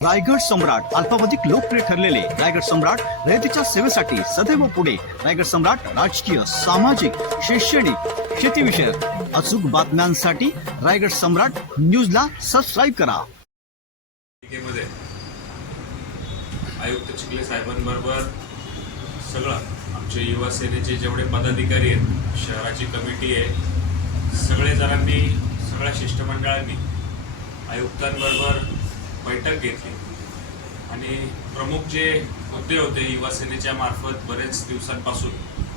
रायगड सम्राट अल्पावधिक लोकप्रिय ठरलेले रायगड सम्राट रयतेच्या सेवेसाठी सदैव पुढे. रायगड सम्राट राजकीय, सामाजिक, शैक्षणिक, शेतीविषयक अचूक बातम्यांसाठी रायगड सम्राट न्यूजला सबस्क्राईब करा. आयुक्त चिखले साहेबांबरोबर सगळं आमचे युवा सेनेचे जेवढे पदाधिकारी आहेत, शहराची कमिटी आहे, सगळे जणांनी, सगळ्या शिष्टमंडळांनी आयुक्तांबरोबर बैठक घेतली आणि प्रमुख जे मुद्दे होते युवा सेनेच्या मार्फत बरेच दिवसांपासून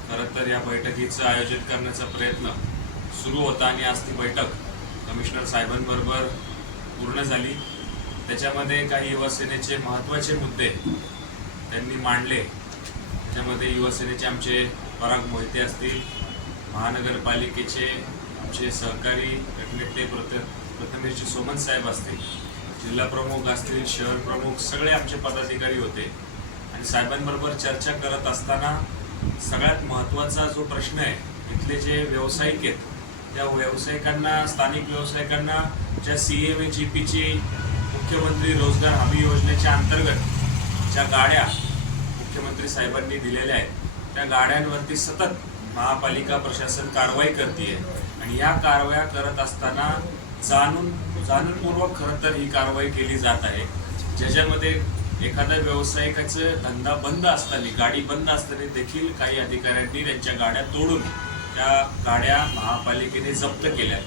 खरं तर या बैठकीचं आयोजन करण्याचा प्रयत्न सुरू होता आणि आज ती बैठक कमिशनर साहेबांबरोबर पूर्ण झाली. त्याच्यामध्ये काही युवा सेनेचे महत्त्वाचे मुद्दे त्यांनी मांडले. त्याच्यामध्ये युवा सेनेचे आमचे पराग मोहिते असतील, महानगरपालिकेचे आमचे सहकारी गटनेते प्रथमेशजी सोमन साहेब असतील, जिल्हा प्रमुख असतील, शहर प्रमुख, सगळे आमचे पदाधिकारी होते आणि साहेबांबरोबर चर्चा करत असताना सगळ्यात महत्त्वाचा जो प्रश्न आहे, इथले जे व्यावसायिक आहेत त्या व्यावसायिकांना, स्थानिक व्यावसायिकांना ज्या CMAGPची मुख्यमंत्री रोजगार हमी योजनेच्या अंतर्गत ज्या गाड्या मुख्यमंत्री साहेबांनी दिलेल्या आहेत त्या गाड्यांवरती सतत महापालिका प्रशासन कारवाई करते आणि या कारवाया करत असताना जाणूनपूर्वक खरं तर ही कारवाई केली जात आहे. ज्याच्यामध्ये एखाद्या व्यावसायिकाचं धंदा बंद असताना, गाडी बंद असताना देखील काही अधिकाऱ्यांनी त्यांच्या गाड्या तोडून त्या गाड्या महापालिकेने जप्त केल्या.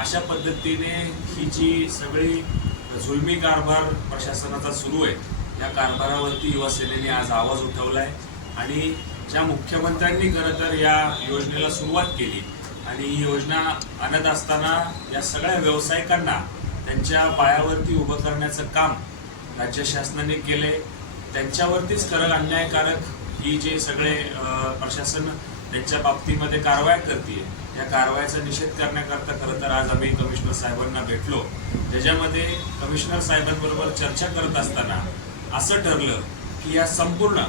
अशा पद्धतीने ही जी सगळी जुलमी कारभार प्रशासनाचा सुरू आहे, या कारभारावरती युवा सेनेने आज आवाज उठवला आहे आणि ज्या मुख्यमंत्र्यांनी खरं तर या योजनेला सुरुवात केली आणि ही योजना आणत असताना या सगळ्या व्यावसायिकांना त्यांच्या पायावरती उभं करण्याचं काम राज्य शासनाने केले. त्यांच्यावरतीच खरं अन्यायकारक ही जे सगळे प्रशासन त्यांच्या बाबतीमध्ये कारवाया करते, या कारवायाचा निषेध करण्याकरता खरं तर आज आम्ही कमिशनर साहेबांना भेटलो. ज्याच्यामध्ये कमिशनर साहेबांबरोबर चर्चा करत असताना असं ठरलं की या संपूर्ण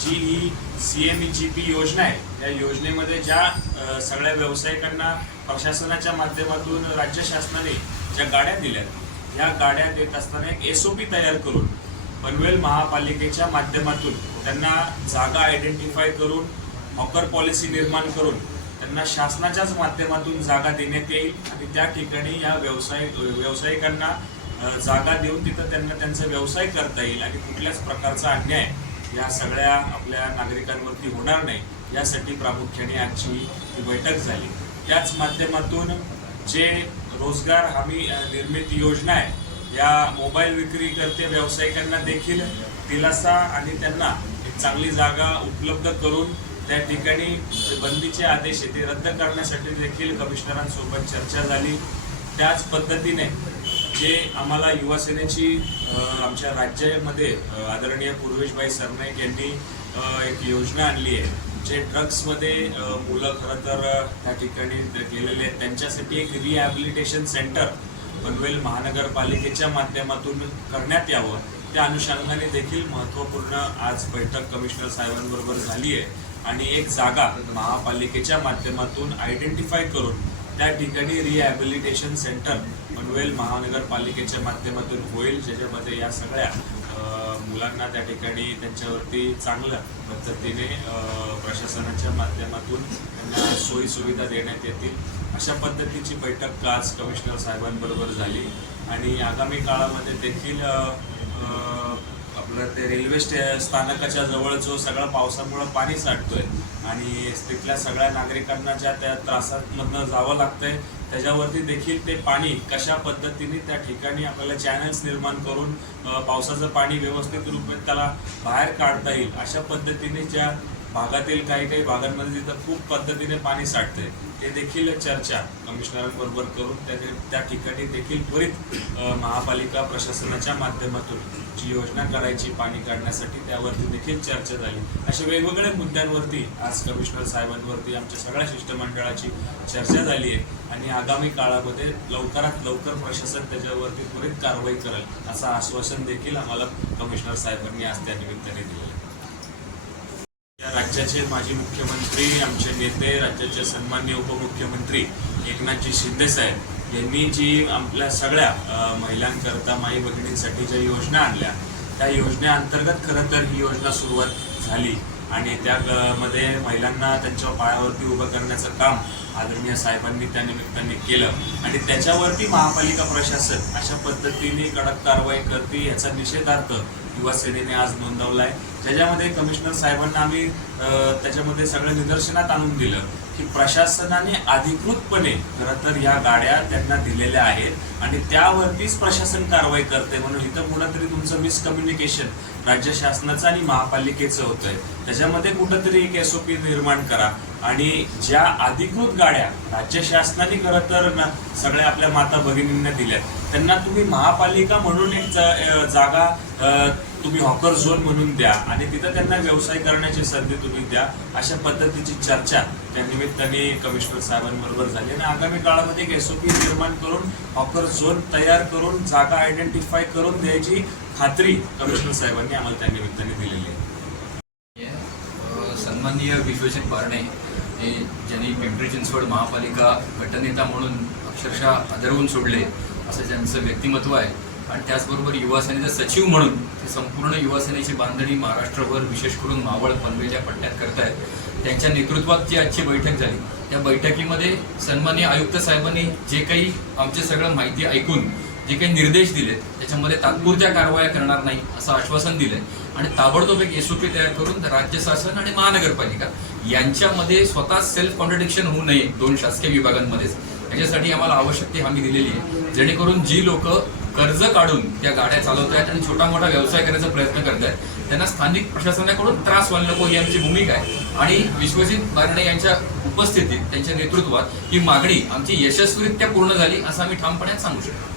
जी ही CMAGP योजना आहे, या योजनेमध्ये ज्या सगळ्या व्यावसायिकांना प्रशासनाच्या माध्यमातून राज्य शासनाने ज्या गाड्या दिल्या, या गाड्या देत असताना एक SOP तयार करून पनवेल महापालिकेच्या माध्यमातून त्यांना जागा आयडेंटिफाय करून हॉकर पॉलिसी निर्माण करून त्यांना शासनाच्याच माध्यमातून जागा देण्यात येईल आणि त्या ठिकाणी या व्यावसायिकांना जागा देऊन तिथं त्यांना त्यांचा व्यवसाय करता येईल आणि कुठल्याच प्रकारचा अन्याय या सगळ्या आपल्या नागरिकांवरती होणार नाही, यासाठी प्रामुख्याने आजची ही बैठक झाली. त्याच माध्यमातून जे रोजगार हमी निर्मिती योजना आहे, या मोबाईल विक्री करते व्यावसायिकांना देखील दिलासा आणि त्यांना एक चांगली जागा उपलब्ध करून त्या ठिकाणी जे बंदीचे आदेश आहे ते रद्द करण्यासाठी देखील कमिशनरांसोबत चर्चा झाली. त्याच पद्धतीने जे आम्हाला युवा सेनेची आमच्या राज्यामध्ये आदरणीय पूर्वेशभाई सरनाईक यांनी एक योजना आणली आहे, जे ड्रग्समध्ये मुलं खरं तर त्या ठिकाणी गेलेले आहेत, त्यांच्यासाठी एक रिहॅबिलिटेशन सेंटर पनवेल महानगरपालिकेच्या माध्यमातून करण्यात यावं, त्या अनुषंगाने देखील महत्त्वपूर्ण आज बैठक कमिशनर साहेबांबरोबर झाली आहे आणि एक जागा महापालिकेच्या माध्यमातून आयडेंटिफाय करून त्या ठिकाणी रिहॅबिलिटेशन सेंटर पनवेल महानगरपालिकेच्या माध्यमातून होईल, ज्याच्यामध्ये या सगळ्या मुलांना त्या ठिकाणी त्यांच्यावरती चांगल्या पद्धतीने प्रशासनाच्या माध्यमातून त्यांना सोयी सुविधा देण्यात येतील. अशा पद्धतीची बैठक आज कमिशनर साहेबांबरोबर झाली आणि आगामी काळामध्ये देखील आपलं ते रेल्वे स्थानकाच्या जवळ जो सगळा पावसामुळं पाणी साठतोय आणि तिथल्या सगळ्या नागरिकांना ज्या त्या त्रासांमधनं जावं लागतंय, त्याच्यावरती देखील ते पाणी कशा पद्धतीने त्या ठिकाणी आपल्याला चॅनल्स निर्माण करून पावसाचं पाणी व्यवस्थित रूपात त्याला बाहेर काढता येईल, अशा पद्धतीने ज्या भागातील काही भागांमध्ये जिथं खूप पद्धतीने पाणी साठतंय ते देखील चर्चा कमिशनरांबरोबर करून त्या ठिकाणी देखील त्वरित महापालिका प्रशासनाच्या माध्यमातून जी योजना करायची पाणी काढण्यासाठी त्यावरती देखील चर्चा झाली. अशा वेगवेगळ्या मुद्द्यांवरती आज कमिशनर साहेबांवरती आमच्या सगळ्या शिष्टमंडळाची चर्चा झाली आहे आणि आगामी काळामध्ये लवकरात लवकर प्रशासन त्याच्यावरती त्वरित कारवाई करेल असं आश्वासन देखील आम्हाला कमिशनर साहेबांनी आज त्या निमित्ताने दिलं. राज्याचे माजी मुख्यमंत्री, आमचे नेते, राज्याचे सन्माननीय उपमुख्यमंत्री एकनाथजी शिंदे साहेब यांनी जी आपल्या सगळ्या महिलांकरता माई भगिनींसाठी ज्या योजना आणल्या त्या योजनेअंतर्गत खरं तर ही योजना सुरुवात झाली आणि त्यामध्ये महिलांना त्यांच्या पायावरती उभं करण्याचं काम आदरणीय साहेबांनी त्या निमित्ताने केलं आणि त्याच्यावरती महापालिका प्रशासन अशा पद्धतीने कडक कारवाई करते याचा निषेधार्थ युवा सेनेने आज नोंदवलाय, ज्याच्यामध्ये कमिशनर साहेबांना आम्ही त्याच्यामध्ये सगळं निदर्शनात आणून दिलं की प्रशासनाने अधिकृतपणे खरं तर ह्या गाड्या त्यांना दिलेल्या आहेत आणि त्यावरतीच प्रशासन कारवाई करते, म्हणून इथं कुठंतरी तुमचं मिसकम्युनिकेशन राज्य शासनाचं आणि महापालिकेचं होतंय। त्याच्यामध्ये कुठंतरी एक SOP निर्माण करा आणि ज्या अधिकृत गाड्या राज्य शासनाने खरं तर सगळ्या आपल्या माता भगिनींना दिल्यात त्यांना तुम्ही महापालिका म्हणून एक जागा तुम्ही हॉकर झोन म्हणून द्या आणि तिथं त्यांना व्यवसाय करण्याची संधी तुम्ही द्या, अशा पद्धतीची चर्चा त्या निमित्ताने कमिशनर साहेबांबरोबर झाली आणि आगामी काळामध्ये एक SOP निर्माण करून हॉकर झोन तयार करून जागा आयडेंटिफाय करून द्यायची खात्री कमिशनर साहेबांनी आम्हाला त्या निमित्ताने दिलेली आहे। सन्माननीय विश्वजित बारणे हे ज्यांनी पिंपरी चिंचवड महापालिका गटनेता म्हणून अक्षरशः आदरवून सोडले असं ज्यांचं व्यक्तिमत्व आहे आणि त्याचबरोबर युवा सेनेचे सचिव म्हणून ते संपूर्ण युवा सेनेची बांधणी महाराष्ट्रभर विशेष करून मावळ पनवेल या पट्ट्यात करतायत। त्यांच्या नेतृत्वात जी आजची बैठक झाली त्या बैठकीमध्ये सन्माननीय आयुक्त साहेबांनी जे काही आमचे सगळं माहिती ऐकून जे काही निर्देश दिलेत त्याच्यामध्ये तात्पुरत्या कारवाया करणार नाही असं आश्वासन दिलंय आणि ताबडतोब एक SOP तयार करून राज्य शासन आणि महानगरपालिका यांच्यामध्ये स्वतः सेल्फ कॉन्ट्रडिक्शन होऊ नये दोन शासकीय विभागांमध्येच, याच्यासाठी आम्हाला आवश्यक ती हमी दिलेली आहे, जेणेकरून जी लोक कर्ज काढून त्या गाड्या चालवत आहेत आणि छोटा मोठा व्यवसाय करण्याचा प्रयत्न करत आहेत त्यांना स्थानिक प्रशासनाकडून त्रास व्हायला नको ही आमची भूमिका आहे आणि विश्वजित बारणे यांच्या उपस्थितीत त्यांच्या नेतृत्वात ही मागणी आमची यशस्वीरित्या पूर्ण झाली असं आम्ही ठामपणे सांगू शकतो।